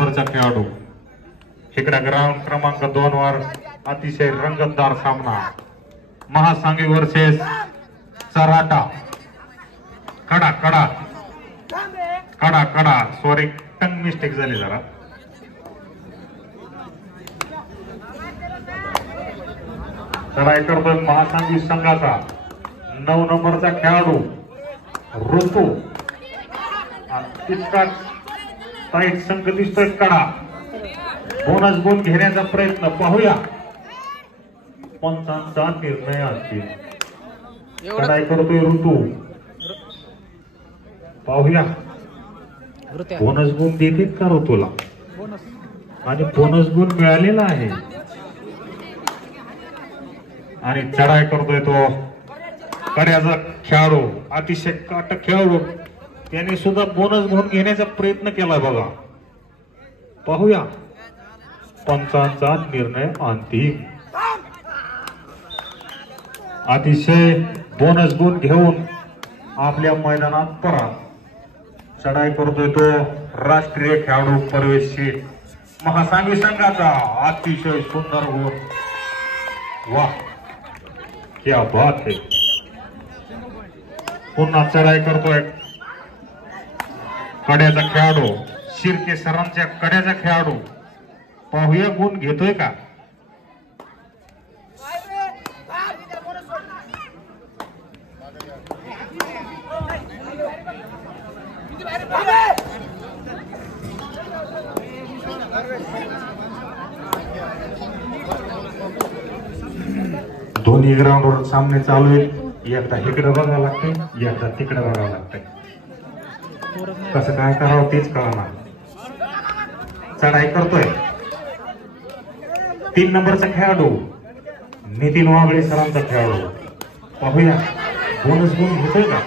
नंबरचा खेळाडू इकडे ग्राउंड क्रमांक 2 वर अतिशय रंगतदार सामना महासांगी वर्सेस चराटा। कडा कडा कडा कडा सॉरी टंग मिस्टेक झाली जरा। चढाई करतोय महासांगी संघाचा 9 नंबरचा खेळाडू ऋतू। तितकाच टाईट संघ दिसतोय कडा। बोनस गुण घेण्याचा प्रयत्न पाहूया पंचांचा निर्णय असतील। चढाई करतोय ऋतू पाहूया बोनस गुण देतील का ऋतूला आणि बोनस गुण मिळालेला आहे आणि चढाई करतोय तो कड्याचा खेळाडू अतिशय काटक खेळाडू त्याने सुद्धा बोनस गुण घेण्याचा प्रयत्न केला बघा। पाहूया पंचांचा निर्णय अंतिम। अतिशय बोनस गुण घेऊन आपल्या मैदानात परत चढाई करतोय तो राष्ट्रीय खेळाडू परवेश शेख महासांगी संघाचा। अतिशय सुंदर गुण वाह क्या बात है। पुन्हा चढाई करतोय कड्याचा खेळाडू शिर्के सरांच्या कड्याचा खेळाडू पाहूया गुण घेतोय का। दोन्ही ग्राउंडवर सामने चालू आहेत। एकदा इकडे बघावं लागतंय एकदा तिकडे बघावं लागतंय कसं काय करावं तेच कळणार। चढाई करतोय 3 नंबरचा खेळाडू नितीन वागळे सरांचा खेळाडू पाहूया बोनस गुण घेतोय का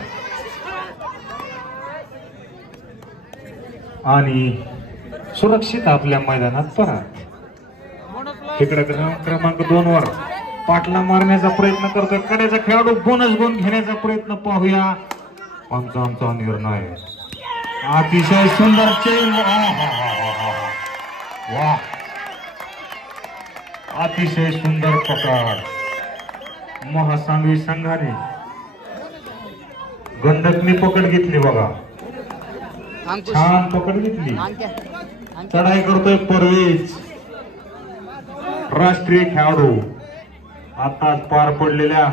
आणि सुरक्षित आपल्या मैदानात परत। इकडे क्रमांक 2 वर पाटला मारण्याचा प्रयत्न करतोय कड्याचा खेळाडू बोनस गुण घेण्याचा प्रयत्न पाहूया पंचांचा निर्णय। अतिशय सुंदर चेंज वाह अतिशय सुंदर पकड महासांगी संघाने गंडकनी पकड घेतली बघा छान पकड घेतली। चढाई करतोय परवेज राष्ट्रीय खेळाडू आताच पार पडलेल्या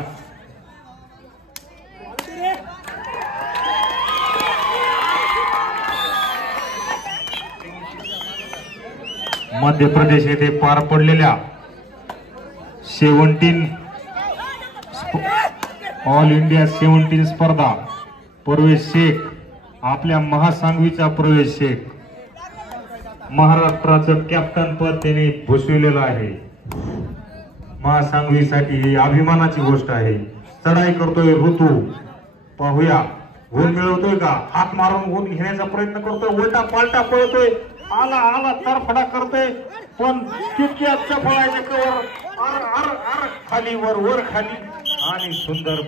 मध्य प्रदेश येथे पार पडलेल्या 17 ऑल इंडिया 17 स्पर्धा परवेश शेख आपल्या महासांगवीचा प्रवेश शेख महाराष्ट्राचं कॅप्टन पद त्यांनी भूषविलेलं आहे। महासांगवीसाठी ही अभिमानाची गोष्ट आहे। चढाई करतोय ऋतू पाहूया गुण मिळवतोय का हात मारून गुण घेण्याचा प्रयत्न करतोय उलटा पालटा पळतोय आला आला तरफडा करतोय पण तितक्याच पळायच्या कवर खाली वर वर खाली आणि सुंदर